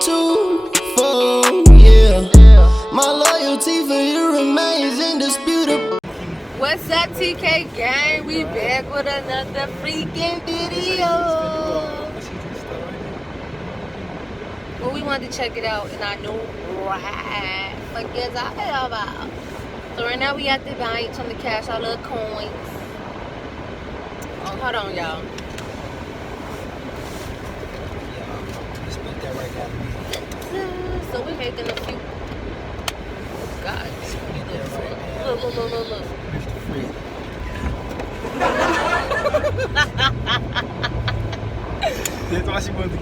twofold, yeah. My loyalty for you remains indisputable. What's up, TK gang? We back with another freaking video. Well, we wanted to check it out, and I know right. Forget about. So right now we at the bank trying to cash our little coins. Oh, hold on, y'all. So we making a few. Oh God. Look.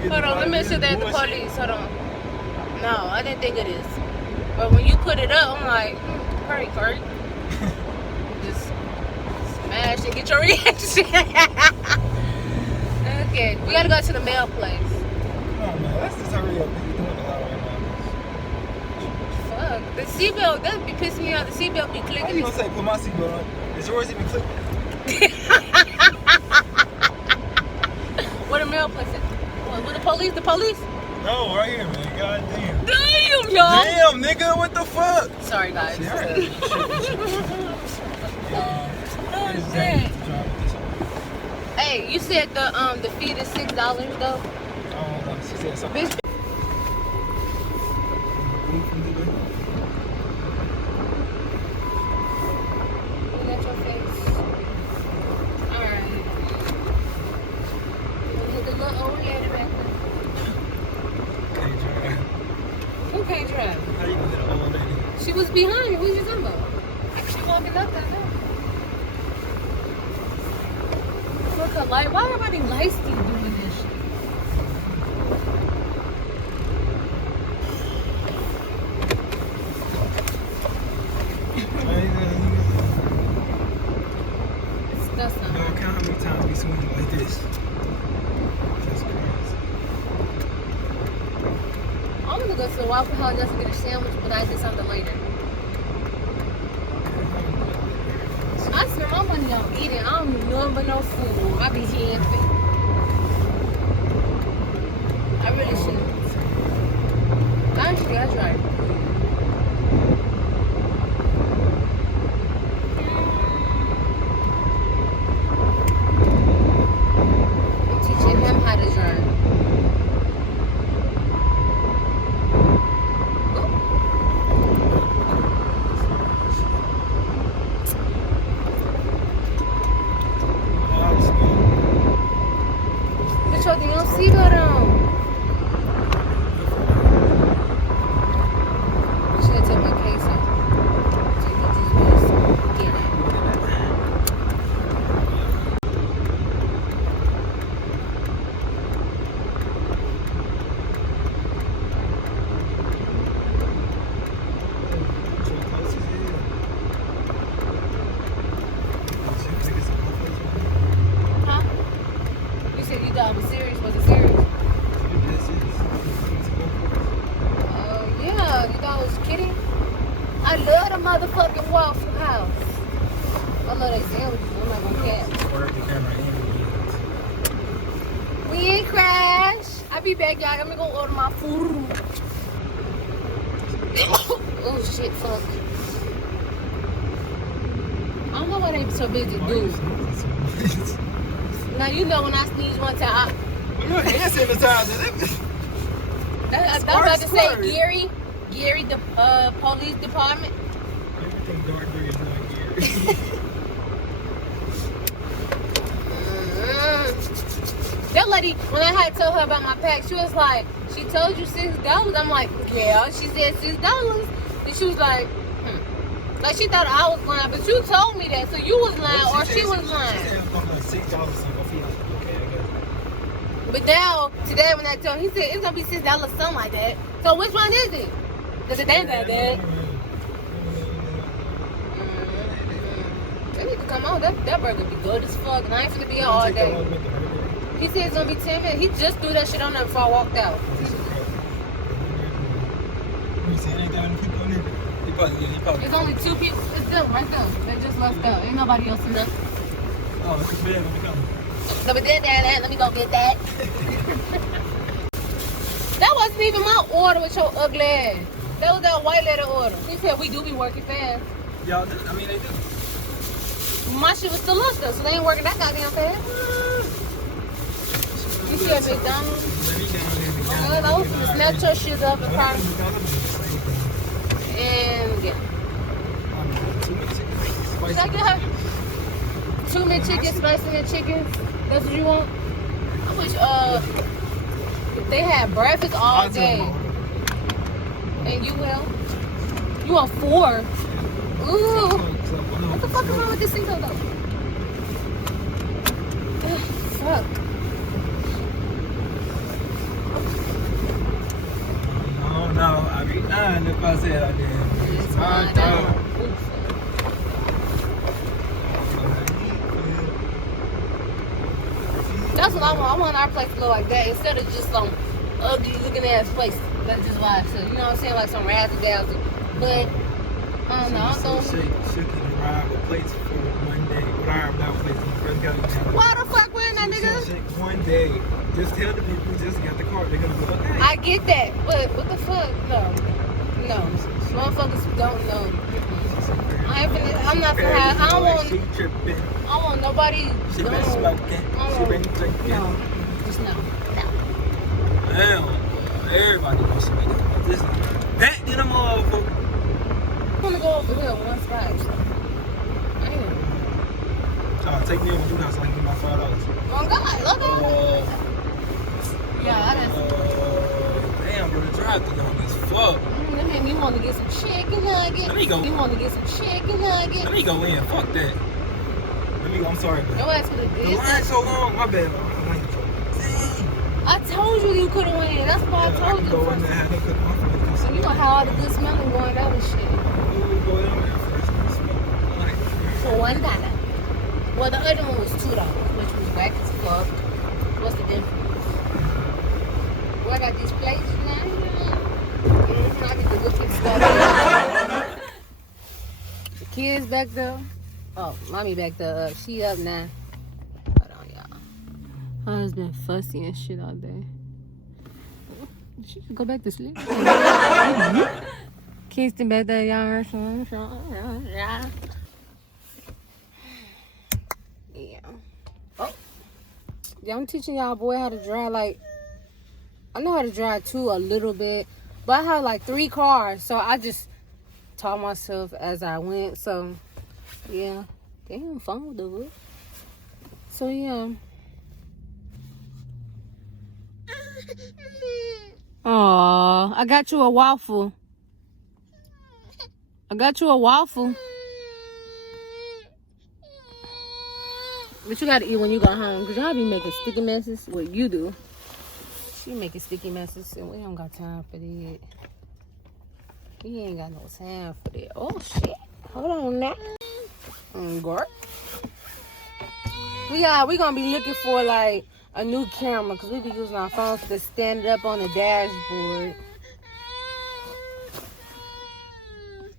Hold on, let me make sure that the police. Hold on. No, I didn't think of this. But when you put it up, I'm like, hurry. Just smash and get your reaction. Okay, we gotta go to the mail place. Come on, man. Let's just hurry up. You're doing a lot right now. Fuck. The seatbelt, that be pissing me off. The seatbelt be clicking. How you gonna say put my seatbelt on? Is yours even clicking? Where the mail place at? What, the police? The police? No, right here, man. God damn. Damn, y'all. Damn, nigga. What the fuck? Sorry, guys. Shit. Oh, shit. Hey, you said the fee is $6 though? She said something. Bitch. Look at your face. Alright. Look at the little old lady back there. Can't drive. Who can't drive? How you gonna hit an old lady? She was behind me. What you talking about? She walking up that way. Look at light. Why everybody light still doing this shit? That's not. No, count how many times we swing like this. That's crazy. I'm gonna go to the Waffle House just to get a sandwich, but I did something later. I spend my money on eating. I don't do nothing but no food. I be happy. I really shouldn't. Actually, that's right. I'm teaching him how to drive. Tem um cigarrão. Should I take my case off? So you can just get it. Huh? You said you thought I was serious. Was it serious? Yeah. You thought I was kidding? I love the motherfucking Waffle House. I love that sandwiches. I'm not gonna cap. We ain't crash. I'll be back, y'all. I'm gonna go order my food. Oh shit, fuck. I don't know why they so busy doing. Now you know when I sneeze one time. Your hand sanitizer. I was about to say Gary, the police department. Everything dark green is not Gary. That lady, when I had told her about my pack, she was like, she told you $6. I'm like, yeah. She said $6. And she was like, Like she thought I was lying, but you told me that, so you was lying or she was lying. She said it was gonna be $6 something. Okay, I guess. But now, today when I told him, he said it's gonna be $6, something like that. So which one is it? Does it ain't that bad? They need to come on. That burger be good as fuck, and I ain't finna be here all day. He said it's gonna be 10 minutes. He just threw that shit on there before I walked out. It's only 2 people. It's them right there. They just left out. Ain't nobody else in there. Oh, it's a bed. Let me go. So, but then let me go get that. That wasn't even my order with your ugly ass. That was that white lady order. She said we do be working fast. Y'all do? I mean, they do. My shit was still up though, so they ain't working that goddamn fast. You see a McDonald's? Oh, I was gonna snatch your shit up and probably. And yeah. Should I get her 2 McChickens, spicy McChickens? That's what you want? I wish if they had breakfast all day. And you will? You want 4? Ooh. What the fuck is wrong with this thing though? Ugh, fuck. No, I'd be lying if I said I did. It's my dog. That's what I want. I want our place to look like that instead of just some ugly looking ass place. That's just why I said, you know what I'm saying? Like some razzle dazzle. But I don't know. I'm so Shook and arrive with plates for one day. What I that place when first got it. why the fuck we're in that nigga? One day. Just tell the people we just got the car. They're gonna go, okay. I get that, but what the fuck? No. Motherfuckers don't know. I'm not gonna have. I don't want nobody. She been smoking. She been drinking. No, just no. Hell, everybody wants to make it. This that did a motherfucker. I'm gonna go over here one spot. Take me over to your house. I can get my $5. Oh God, look at yeah, I done. Damn, bro, the drive-thru long as fuck. That mean you want to get some chicken nuggets. Let me go. You want to get some chicken nuggets. Let me go in. Fuck that. Let me go. I'm sorry, but No ass for the line's so long. My bad. I told you you couldn't win. That's why I told you. Go in there. I cook my food. So you gonna have all the good smelling going out and shit. Go in there first. For $1. Well, the other one was $2, which was whack as fuck. What's the difference? Well, I got these plates now. I get to look at stuff. The kids back there. Oh, mommy back there. She up now. Hold on, y'all. Her husband fussy and shit all day. She should go back to sleep. Kingston back there, y'all. Yeah. Oh. Yeah, I'm teaching y'all boy how to drive. Like, I know how to drive too a little bit, but I have like 3 cars, so I just taught myself as I went. So yeah, damn, phone with the wood. So yeah. Aw, I got you a waffle. But you gotta eat when you go home, because y'all be making sticky messes. Well, you do. She making sticky messes, and we don't got time for that. We ain't got no time for that. Oh, shit. Hold on now. Gork. We gonna be looking for, like, a new camera, because we be using our phones to stand it up on the dashboard.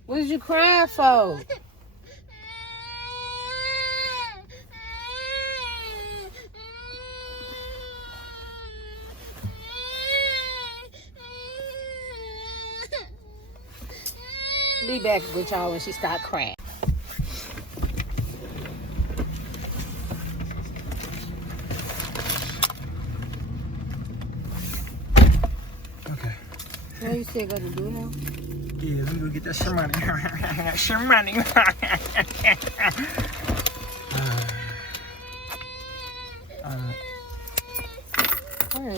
What did you crying for? Be back with y'all when she start crying. Okay. What you say go to do now? Yeah, let me go get that shmoney. Shmoney.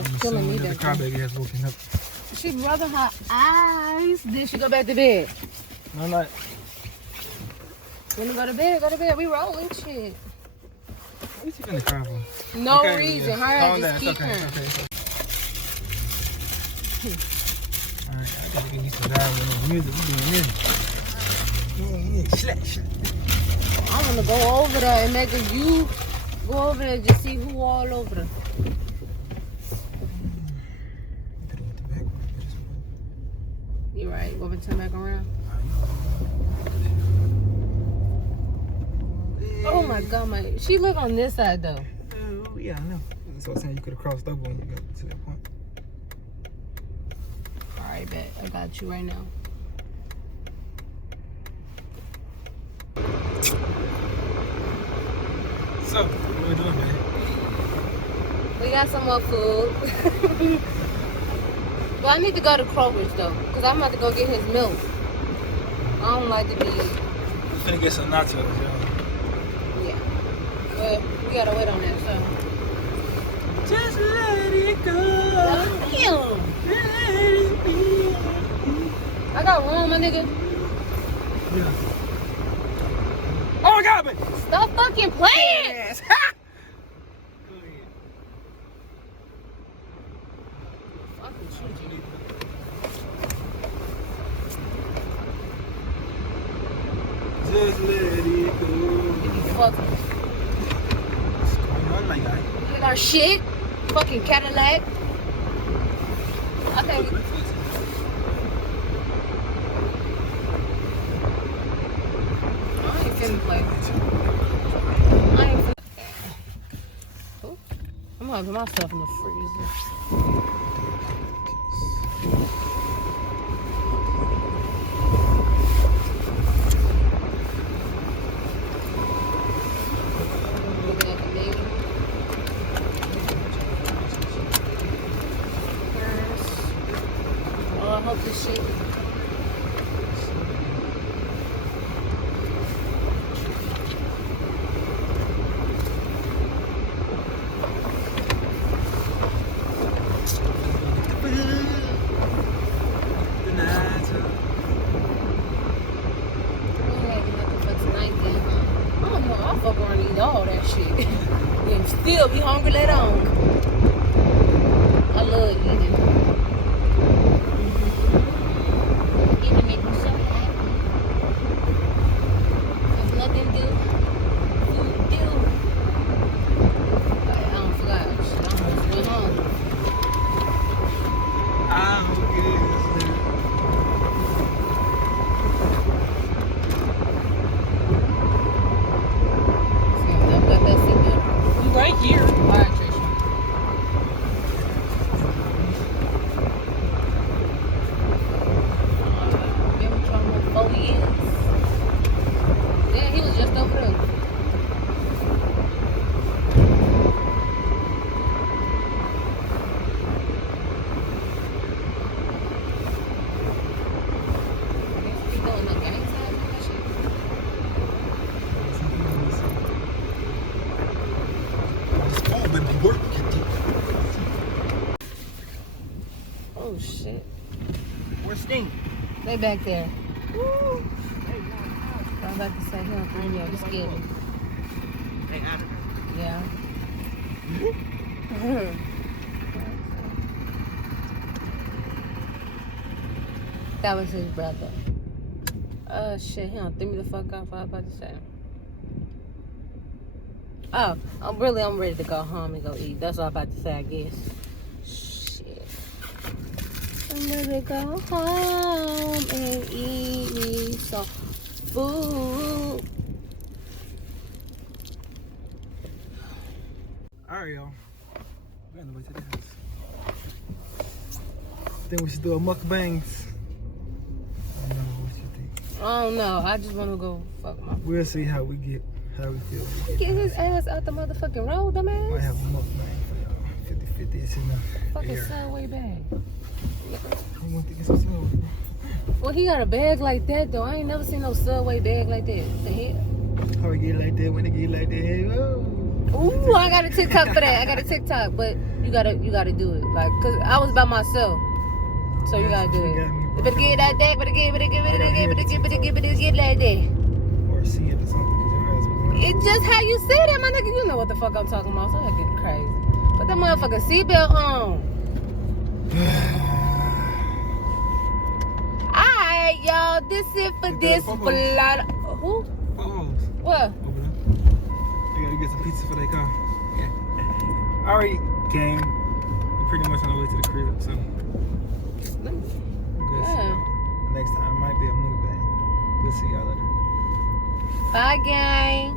She's killing me the back car there. baby has woken up. She rubbing her eyes. Then she go back to bed. No, I'm not. When you go to bed. We rolling shit. What is you finna cry for? No Okay, reason. yeah. Her ass Calm just down. keep It's okay. crying. Okay. Alright, I gotta get you some diary music. We doing music. Yeah. I want to go over there and make you go over there and just see who all over there. You right. Want me to turn back around? Oh my God, she live on this side though. Oh, yeah, I know. So I was saying you could have crossed over when you got to that point. Alright, bet. I got you right now. So, what we doing, man? We got some more food. But I need to go to Kroger's though, because I'm about to go get his milk. I don't like to be. We're finna get some nachos, y'all. Yeah. But we gotta wait on that, so. Just let it go. Damn. Let it be. I got room, my nigga. Yeah. Oh my God, man! Stop fucking playing! Yes. Fucking shoot you. Just let it go. Fucking. What's going on, my guy? Look at our shit. Fucking Cadillac. I think. I ain't finna play. I ain't finna. Oh, I'm gonna put myself in the freezer. Looking at the baby. Oh, I hope this shit. All that shit. And still be hungry later on. I love eating. Eating make me so happy. There's nothing to do. Food do. I don't forget. I'm still hungry. Right here. All right, Trisha. Been with Trump for 4 years. Yeah, he was just over there. He doing the gang side and shit. Oh shit. Where's Sting? They back there. Woo. I'm about to say him. Yeah, just get me. They out of Yeah. That was his brother. Oh shit, he don't threw me the fuck off. I was about to say. Oh, I'm ready to go home and go eat. That's what I'm about to say, I guess. Shit. I'm ready to go home and eat me some food. Alright, y'all. We're on the way to the house. Think we should do a mukbangs. I don't know what you think. I don't know. I just want to go fuck my. We'll see how we feel. Get his ass out the motherfucking road, dumbass. Might have a mukbang for y'all. 50-50. It's in the Fucking air. Subway bag. I want to get some Subway. Well, he got a bag like that though. I ain't never seen no Subway bag like that. What the hell? How we get like that when they get like that? Oh. Ooh, I got a TikTok for that. I got a TikTok, but you gotta do it. Like, cause I was by myself, so you gotta do it. You better get like that. Better get like that. Or see it or something. It's just how you say that, my nigga. You know what the fuck I'm talking about. So I'm getting crazy. Put that motherfucking seatbelt on. Alright, y'all. This is for this vlog. Who? What? Over there. They gotta get some pizza for their car. Yeah. Alright, gang. We're pretty much on the way to the crib, so. Good. Yeah. Next time might be a move bang. We'll see y'all later. Bye, gang.